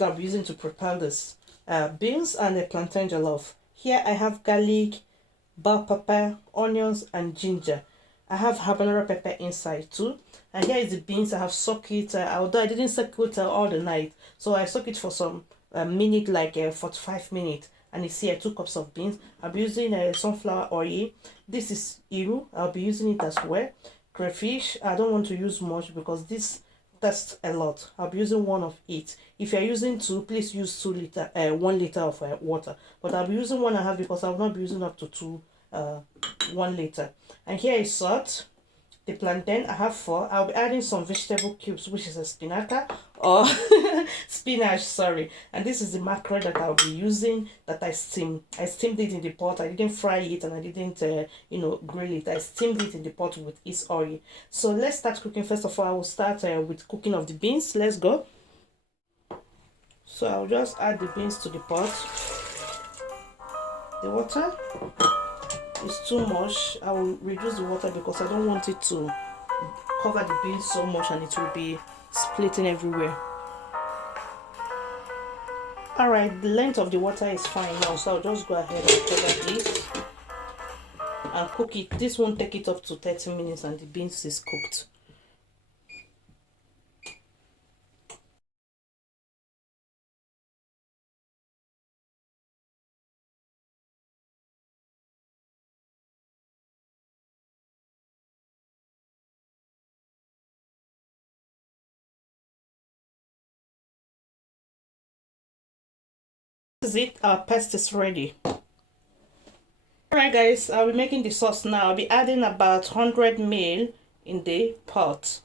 that I'll be using to prepare this. Beans and a plantain jollof. Here I have garlic, bell pepper, onions, and ginger. I have habanero pepper inside too. And here is the beans. I have soaked it. Although I didn't soak it all the night, so I soaked it for some minute, like 45 minutes. And it's here 2 cups of beans. I'll be using sunflower oil. This is iru. I'll be using it as well. Crayfish. I don't want to use much because this that's a lot. I'll be using 1 of it. If you're using 2, please use 1 liter of water. But I'll be using 1.5 because I will not be using up to 1 liter. And here is salt. The plantain, I have 4. I'll be adding some vegetable cubes, which is a spinaka or spinach, sorry. And this is the mackerel that I'll be using that I steamed. I steamed it in the pot. I didn't fry it and I didn't, grill it. I steamed it in the pot with its oil. So let's start cooking. First of all, I will start with cooking of the beans. Let's go. So I'll just add the beans to the pot. The water is too much. I will reduce the water because I don't want it to cover the beans so much and it will be splitting everywhere. Alright, the length of the water is fine now, so I'll just go ahead and cover it and cook it. This won't take it up to 30 minutes and the beans is cooked. This is it. Our paste is ready. Alright guys, I'll be making the sauce now. I'll be adding about 100 ml in the pot.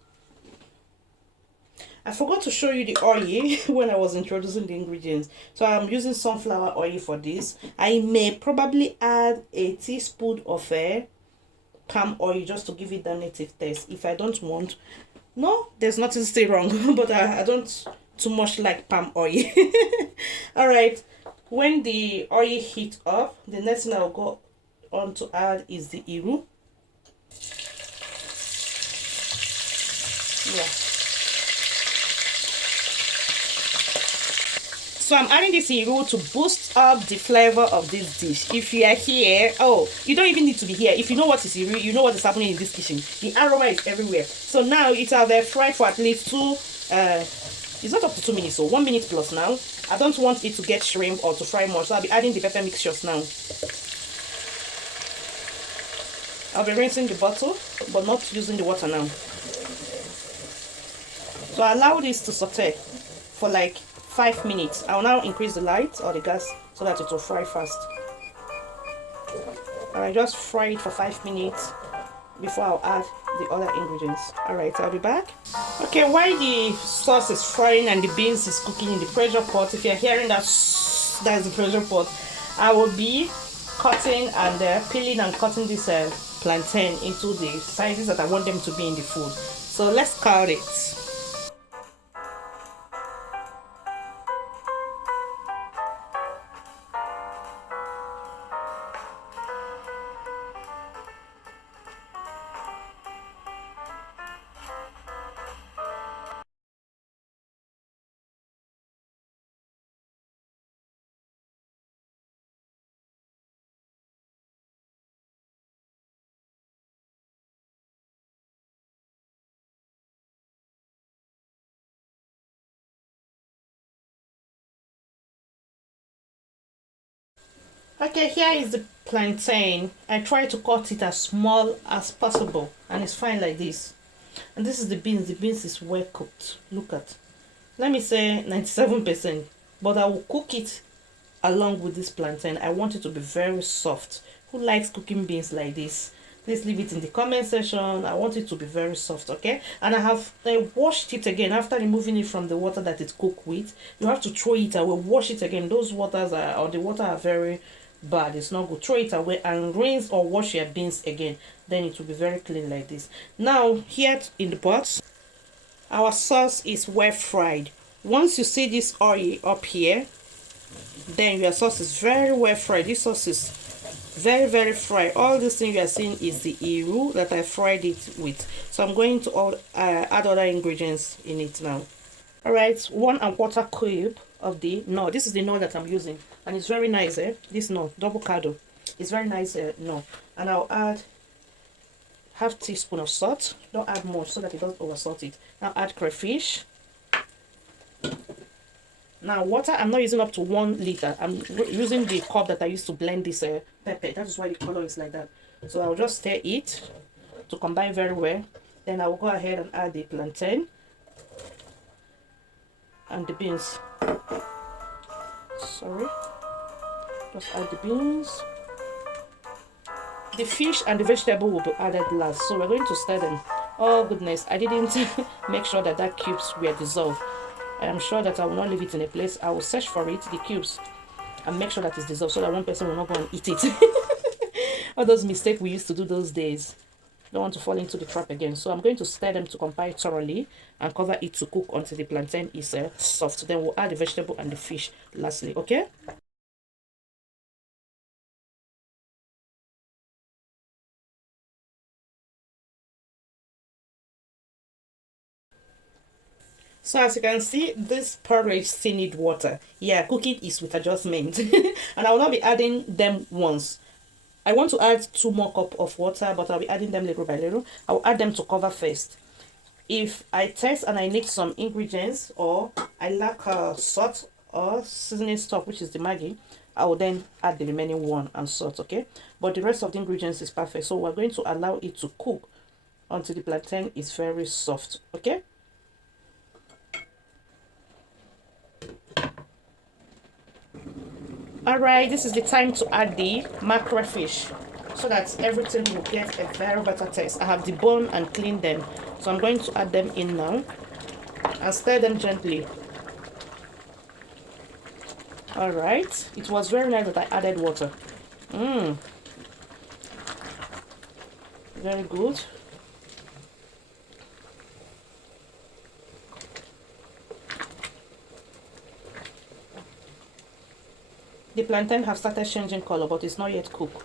I forgot to show you the oil when I was introducing the ingredients. So I'm using sunflower oil for this. I may probably add a teaspoon of palm oil just to give it the native taste. If I don't want, no, there's nothing still wrong, but I don't too much like palm oil. Alright, when the oil heats up, the next thing I'll go on to add is the iru. Yeah. So I'm adding this iru to boost up the flavor of this dish. If you are here, oh, you don't even need to be here. If you know what is iru, you know what is happening in this kitchen. The aroma is everywhere. So now it has fried for at least it's not up to 2 minutes, so 1 minute plus now. I don't want it to get shrimp or to fry more, so I'll be adding the pepper mixtures now. I'll be rinsing the bottle, but not using the water now. So I allow this to saute for like 5 minutes. I'll now increase the light or the gas so that it will fry fast. Alright, just fry it for 5 minutes before I'll add the other ingredients. Alright, I'll be back. Okay, while the sauce is frying and the beans is cooking in the pressure pot, if you're hearing that, that's the pressure pot, I will be cutting and peeling and cutting this plantain into the sizes that I want them to be in the food. So let's cut it. Okay, here is the plantain. I try to cut it as small as possible and it's fine like this. And this is the beans. The beans is well cooked. Look at, let me say 97%, but I will cook it along with this plantain. I want it to be very soft. Who likes cooking beans like this? Please leave it in the comment section. I want it to be very soft, okay? And I washed it again after removing it from the water that it cooked with. You have to throw it away, wash it again. Those waters the water are very bad. It's not good. Throw it away and rinse or wash your beans again. Then it will be very clean like this. Now here in the pot, our sauce is well fried. Once you see this oil up here, then your sauce is very well fried. This sauce is very fried. All this thing you are seeing is the iru that I fried it with. So I'm going to add other ingredients in it now. All right, 1 1/4 cube of the no. This is the no that I'm using, and it's very nice. This no double cardo, it's very nice. No, and I'll add half teaspoon of salt. Don't add more so that it doesn't over salt it. Now add crayfish. Now water, I'm not using up to 1 liter. I'm using the cup that I used to blend this pepper. That is why the color is like that. So I'll just stir it to combine very well. Then I will go ahead and add the plantain and the beans. Sorry, just add the beans. The fish and the vegetable will be added last, so we're going to stir them. Oh goodness, I didn't make sure that cubes were dissolved. I am sure that I will not leave it in a place. I will search for it, the cubes, and make sure that it's dissolved so that one person will not go and eat it. All those mistakes we used to do those days. Don't want to fall into the trap again. So I'm going to stir them to combine thoroughly and cover it to cook until the plantain is soft. Then we'll add the vegetable and the fish lastly, okay? So as you can see, this porridge still need water. Yeah, cooking is with adjustment. And I will not be adding them once. I want to add 2 more cups of water, but I'll be adding them little by little. I'll add them to cover first. If I taste and I need some ingredients, or I lack salt or seasoning stock, which is the Maggi, I will then add the remaining one and salt, okay? But the rest of the ingredients is perfect. So we're going to allow it to cook until the plantain is very soft, okay? Alright, this is the time to add the mackerel fish so that everything will get a very better taste. I have deboned and cleaned them, so I'm going to add them in now and stir them gently. Alright, it was very nice that I added water. Very good. The plantain have started changing color, but it's not yet cooked.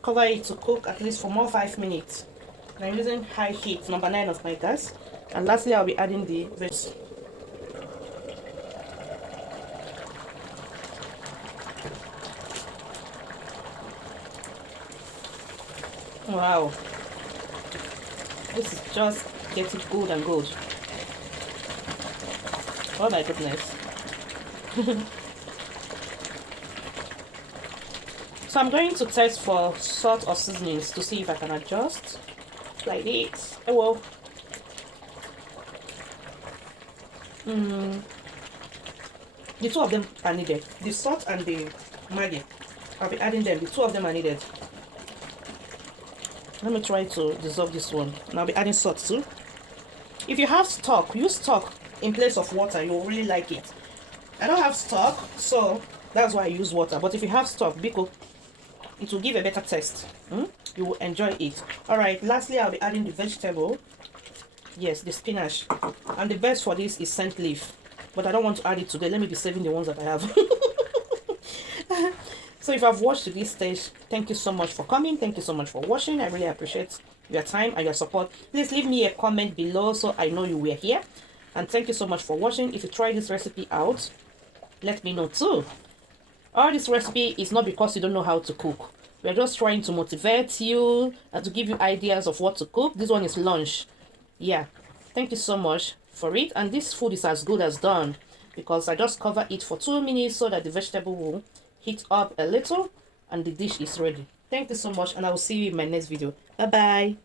Cover it to cook at least for more 5 minutes. I'm using high heat, number 9 of my gas. And lastly, I'll be adding the veggies. Wow, this is just getting good and good. Oh my goodness. So I'm going to test for salt or seasonings to see if I can adjust like this. Oh well. The 2 of them are needed. The salt and the Maggi, I'll be adding them. The 2 of them are needed. Let me try to dissolve this one, and I'll be adding salt too. If you have stock, use stock in place of water. You'll really like it. I don't have stock, so that's why I use water. But if you have stock, Biko, it will give a better taste. You will enjoy it. Alright, lastly, I'll be adding the vegetable. Yes, the spinach. And the best for this is scent leaf, but I don't want to add it today. Let me be saving the ones that I have. So if I've watched to this stage, thank you so much for coming. Thank you so much for watching. I really appreciate your time and your support. Please leave me a comment below so I know you were here. And thank you so much for watching. If you try this recipe out, let me know too. All this recipe is not because you don't know how to cook. We're just trying to motivate you and to give you ideas of what to cook. This one is lunch. Yeah, thank you so much for it. And this food is as good as done because I just cover it for 2 minutes so that the vegetable will heat up a little and the dish is ready. Thank you so much, and I will see you in my next video. Bye bye.